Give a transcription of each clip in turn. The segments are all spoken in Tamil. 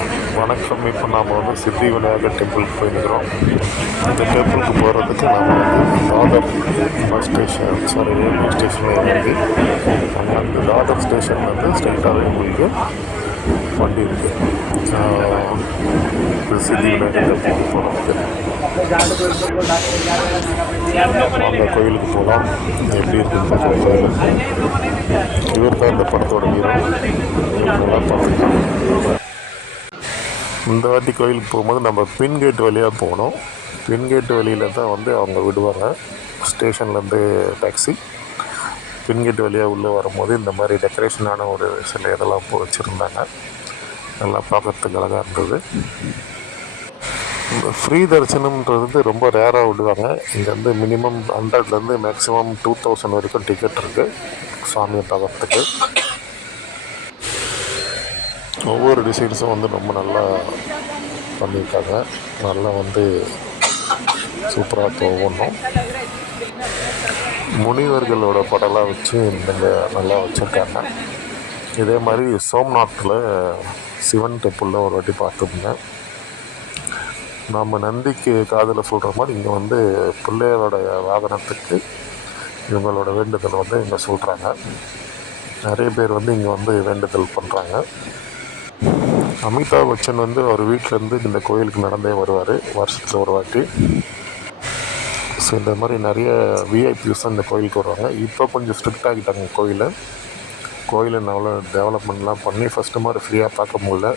வணக்கம். இப்போ நாம் வந்து சித்தி விநாயகர் டெம்பிளுக்கு போயிருக்கிறோம். இந்த டெம்பிளுக்கு போகிறதுக்கு நாம் வந்து தாதர் பஸ் ஸ்டேஷன் ரயில்வே ஸ்டேஷனில் இறங்கி அங்கேருந்து தாதர் ஸ்டேஷன்லேருந்து ஸ்ட்ரைட்டாகவே உங்களுக்கு வண்டி இருக்குது. சித்தி விநாயகர் டெம்பிளுக்கு போகிறதுக்கு அந்த கோயிலுக்கு போகலாம். எப்படி இருக்குன்னு பார்க்கலாம். கோயில் இவர் தான் இந்த படத்தோட ஹீரோ. நல்லா பார்த்துக்கலாம். இந்த வாட்டி கோயிலுக்கு போகும்போது நம்ம பின் கேட் வழியாக போகணும். பின் கேட் வழியில் தான் வந்து அவங்க விடுவாங்க. ஸ்டேஷன்லேருந்து டாக்ஸி பின் கேட் வழியாக உள்ளே வரும்போது இந்த மாதிரி டெக்கரேஷனான ஒரு சில இதெல்லாம் வச்சுருந்தாங்க. நல்லா பார்க்குறதுக்கு அழகாக இருந்தது. ஃப்ரீ தரிசனம்ன்றது ரொம்ப ரேராக விடுவாங்க. இங்கே வந்து மினிமம் 100லேருந்து மேக்ஸிமம் 2000 வரைக்கும் டிக்கெட் இருக்குது சாமியை பார்க்குறதுக்கு. ஒவ்வொரு டிசைன்ஸும் வந்து ரொம்ப நல்லா பண்ணியிருக்காங்க. நல்லா வந்து சூப்பராக போகணும். முனிவர்களோட படம்லாம் வச்சு இங்கே நல்லா வச்சுருக்காங்க. இதே மாதிரி சோம்நாத்தில் சிவன் டெம்பிளில் ஒரு வாட்டி பார்த்துருந்தேன். நம்ம நந்திக்கு காதில் சொல்கிற மாதிரி இங்கே வந்து பிள்ளையாரோட வாகனத்துக்கு இவங்களோட வேண்டுதல் வந்து இங்கே சொல்கிறாங்க. நிறைய பேர் வந்து இங்கே வந்து வேண்டுதல் பண்ணுறாங்க. அமிதாப் பச்சன் வந்து அவர் வீட்டிலேருந்து இந்த கோயிலுக்கு நடந்தே வருவார் வருஷத்தில் ஒரு வாட்டி. ஸோ இந்த மாதிரி நிறைய விஐபிஸ் இந்த கோயிலுக்கு வருவாங்க. இப்போ கொஞ்சம் ஸ்ட்ரிக்ட் ஆகிட்டாங்க கோயிலை நல்லா டெவலப்மெண்ட்லாம் பண்ணி ஃபஸ்ட்டு மாதிரி ஃப்ரீயாக பார்க்க முடியல.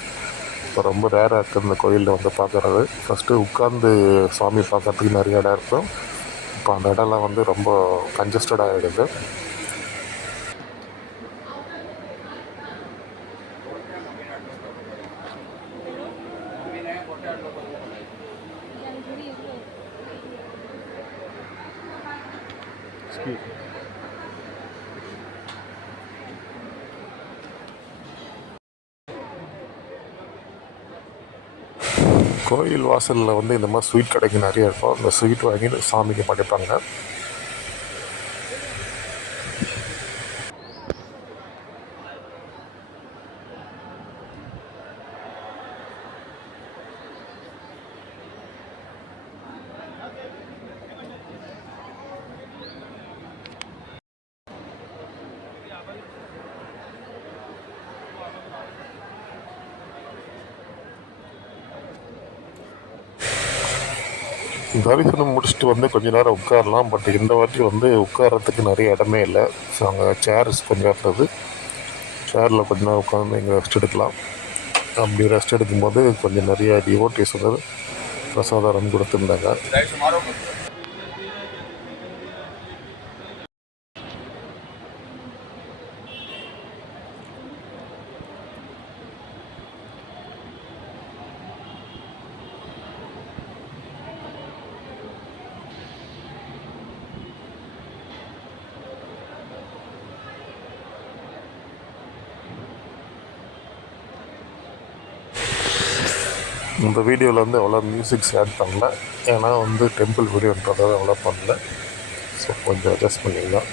இப்போ ரொம்ப ரேராக இருக்குது இந்த கோயிலில் வந்து பார்க்குறது. ஃபஸ்ட்டு உட்காந்து சாமி பார்க்குறதுக்கு நிறைய இடம் இருக்கும். இப்போ அந்த இடம்லாம் வந்து ரொம்ப கன்ஜஸ்டடாக ஆகிடுது. கோயில் வாசலில் வந்து இந்த மாதிரி ஸ்வீட் கடைக்கு நிறைய இருக்கும். அந்த ஸ்வீட் வாங்கி சாமிக்கு படைப்பாங்க. தரிசனம் முடிச்சுட்டு வந்து கொஞ்ச நேரம் உட்காரலாம். பட் இந்த வாட்டி வந்து உட்காரத்துக்கு நிறைய இடமே இல்லை. ஸோ அங்கே சேர்ஸ் கொஞ்சம் இருந்தது. சேரில் கொஞ்ச நேரம் உட்காந்து இங்கே ரெஸ்ட் எடுக்கலாம். அப்படி ரெஸ்ட் எடுக்கும்போது கொஞ்சம் நிறைய டிவோட்டிஸ் வந்து பிரசாதம் கொடுத்துருந்தாங்க. இந்த வீடியோவில் வந்து அவ்வளோ மியூசிக்ஸ் ஆட் பண்ணல. ஏன்னா வந்து டெம்பிள் வீடியோன்றதை அவ்வளோ பண்ணல. ஸோ கொஞ்சம் அட்ஜஸ்ட் பண்ணிக்கலாம்.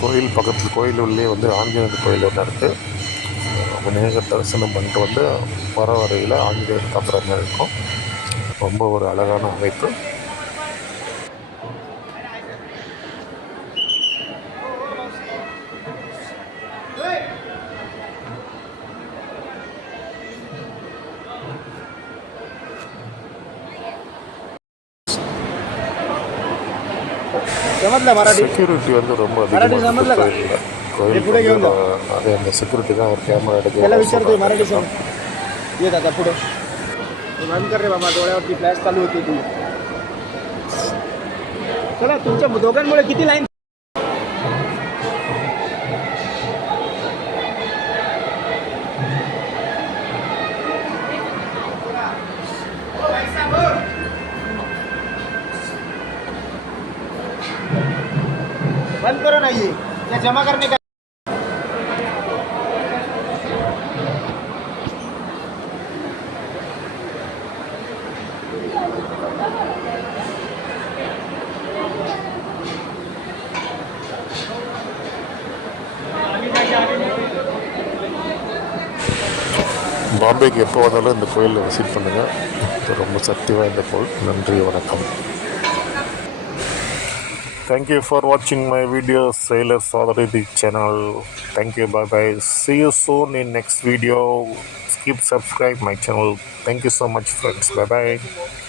கோயில் பக்கத்தில் கோயில் உள்ளே வந்து ஆஞ்சநேயர் கோயில் ஒன்று இருக்குது. விநாயகர் தரிசனம் பண்ணிட்டு வந்து வர வரையில் ஆஞ்சநேயர் பார்க்குற மாதிரி இருக்கும். ரொம்ப ஒரு அழகான அமைப்பு. செக்யூரிட்டி வந்து ரொம்ப அதிகமாக கோயில் அதே அந்த செக்யூரிட்டி தான் ஒரு கேமரா எடுக்க. ये दादा पुढे बंद कर रे बाबा, डोळ्यावरती फ्लॅश चालू होती ती. चला तुमच्या दोघांमुळे किती लाईन. बंद करो ना ये जमा करने का. பாம்பேக்கு எப்போ வந்தாலும் இந்த கோயிலில் விசிட் பண்ணுங்கள். இது ரொம்ப சக்தி வாய்ந்த கோயில். நன்றி, வணக்கம். Thank you for watching my videos, Sailor Sodaridi channel. Thank you, bye bye. See you soon in next video. Keep subscribe my channel. Thank you so much, friends. Bye bye.